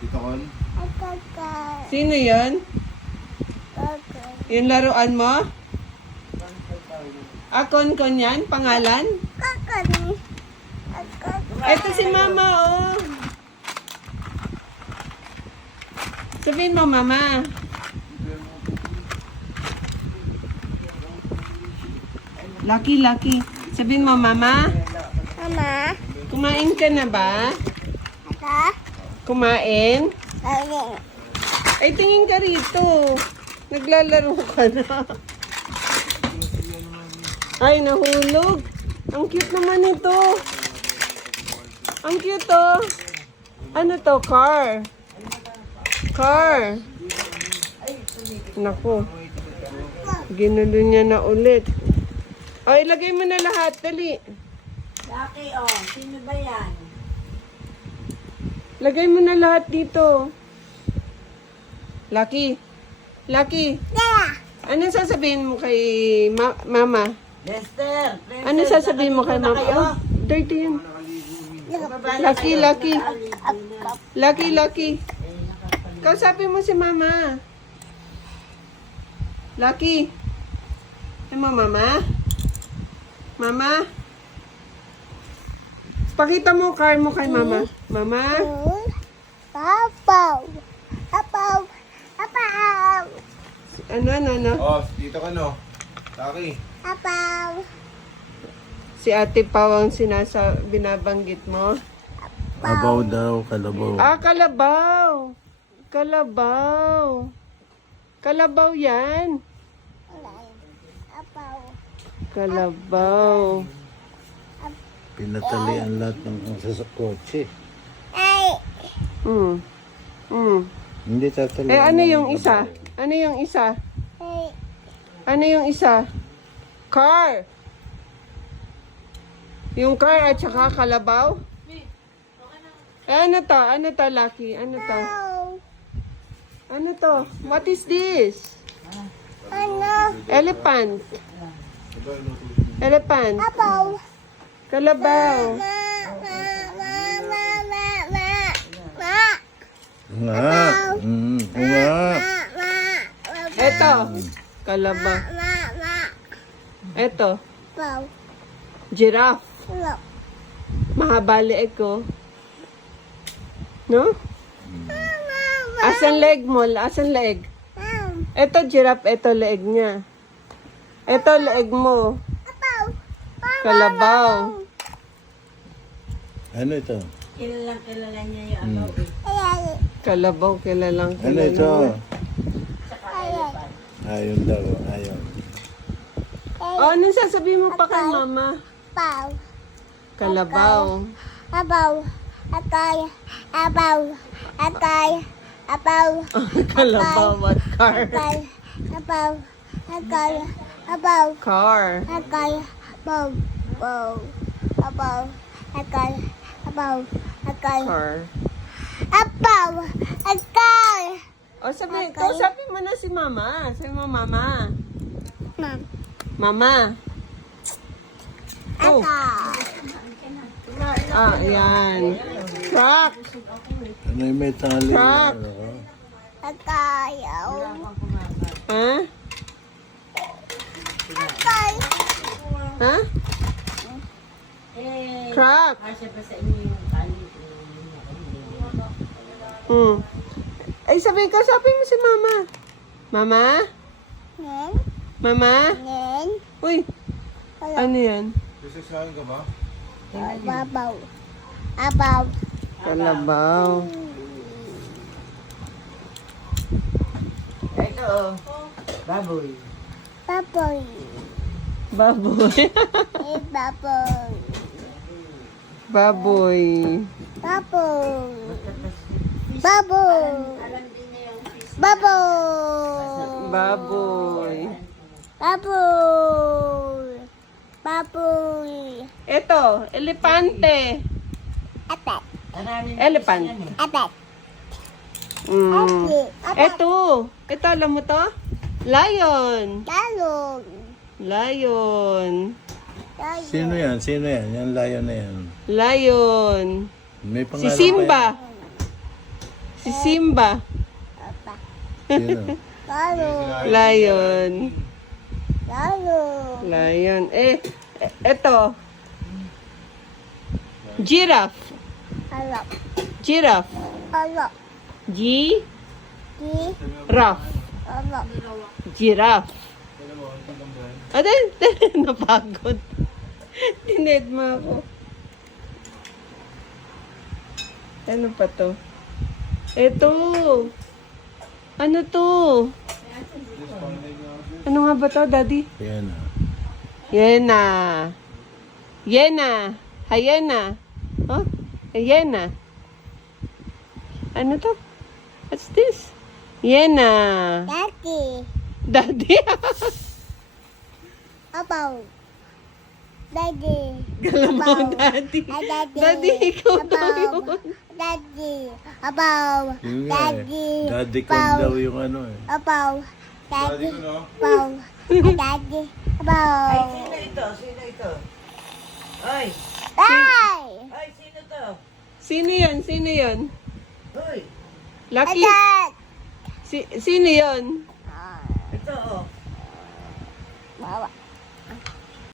Dito kon. Sino yan? Yung laruan mo? Kon yan? Pangalan? Ito si Mama, oh. Sabihin mo, Mama. Lucky. Sabihin mo, Mama. Mama. Kumain ka na ba? Aka. Kumain? Ayun. Ay, tingin ka rito. Naglalaro ka na. Ay, nahulog. Ang cute naman ito. Ang cute, oh. Ano to? Car. Naku. Ginulo niya na ulit. Ay, ilagay mo na lahat. Dali. Lucky, oh. Sino ba yan? Lagay mo na lahat dito. Lucky. Yeah. Anong sasabihin mo kay Mama? Lester. Ano sasabihin mo kay Mama? Oh, dirty yan. Lucky. Kausapin mo si Mama. Lucky. Ano mo, Mama? Mama? Pakita mo car mo kay Mama. Mama? Papaw. Ano? Oh, dito ka no. Taki. Papaw. Si Ate Pao ang binabanggit mo? Abaw daw, kalabaw. Ah, Kalabaw yan. Papaw. Kalabaw. Pinatalian lahat ng sa kotse. Ay. Hindi tatalian. Ano yung isa? Car. Yung car at saka kalabaw? Ano to, Lucky? Ano to? What is this? Ano? Elephant. Papaw. Kalabaw. Nga. Eto. Kalabaw. Eto. Papaw. Giraffe. Mahaba leeg ko. No? Asan leg mo? Asan leg? Eto giraffe, eto leeg niya. Eto leeg mo. Kalabaw. Ano ito? Kilala niya yung abaw eh. Kalabaw, kilalang Ano ito? Ayan. Ayun daw, ayun. Oh, anong sasabihin mo pa kay Mama? Papaw. Kalabaw. Abaw. Atay. Abaw. Atay. Abaw. Kalabaw at car. Atay. Abaw. Atay. Abaw. Car. Atay. Abaw. Abaw. Abaw. Atay. Abaw. Atay. Car. Abaw. Atay. O kausapin mo na si Mama. Sabi mo, Mama. Ma'am. Mama. Oh. Atay. Ayan. Truck. Ano yung may tali? Truck. Atay. Ha? Atay. Ha? Truck. Ay, kausapin mo si Mama. Mama? Nen. Mama? Nen. Uy, ano yan? Sasasahin ka ba? Abaw. Abaw. Kalabaw. Ito, baboy. Baboy. Baboy. Baboy. Baboy. Baboy. Baboy. Baboy. Baboy. Baboy. Baboy. Ito, elepante. Apat. Elephant. Apat. Ito, alam mo to? Lion. Talong. Lion. Sino yan? Yung lion na yan. Lion. May Si pangalan Simba. pa Si Simba. Papa. Sino? Lalo. Lion. Lalo. Lion. Eto. Giraffe. Halo. Giraffe. Halo. G. Di. Ruff. Halo. Giraffe. Napagod. Tined mo ako. Ano pa to? Eto. Ano to? Ano nga ba to, Daddy? Yan ah. Yena. Yena. Hyena. Oh, hyena. Ano to? What's this? Yena. Daddy. Daddy. Abaw. Daddy. Kala mo, Daddy. Daddy. Daddy, ikaw daw Abaw. yun. Daddy. Abaw. Yun nga eh. Daddy. Daddy ko Abaw. daw yung ano eh. Abaw. Daddy. Abaw. Daddy. Abaw. Ay, sino ito? Sino ito? Ay! Ay! Ay, sino to? Sino yun? Sino yun? Uy! Lucky? Dad! Sino yun? Ito, oh. Bawa.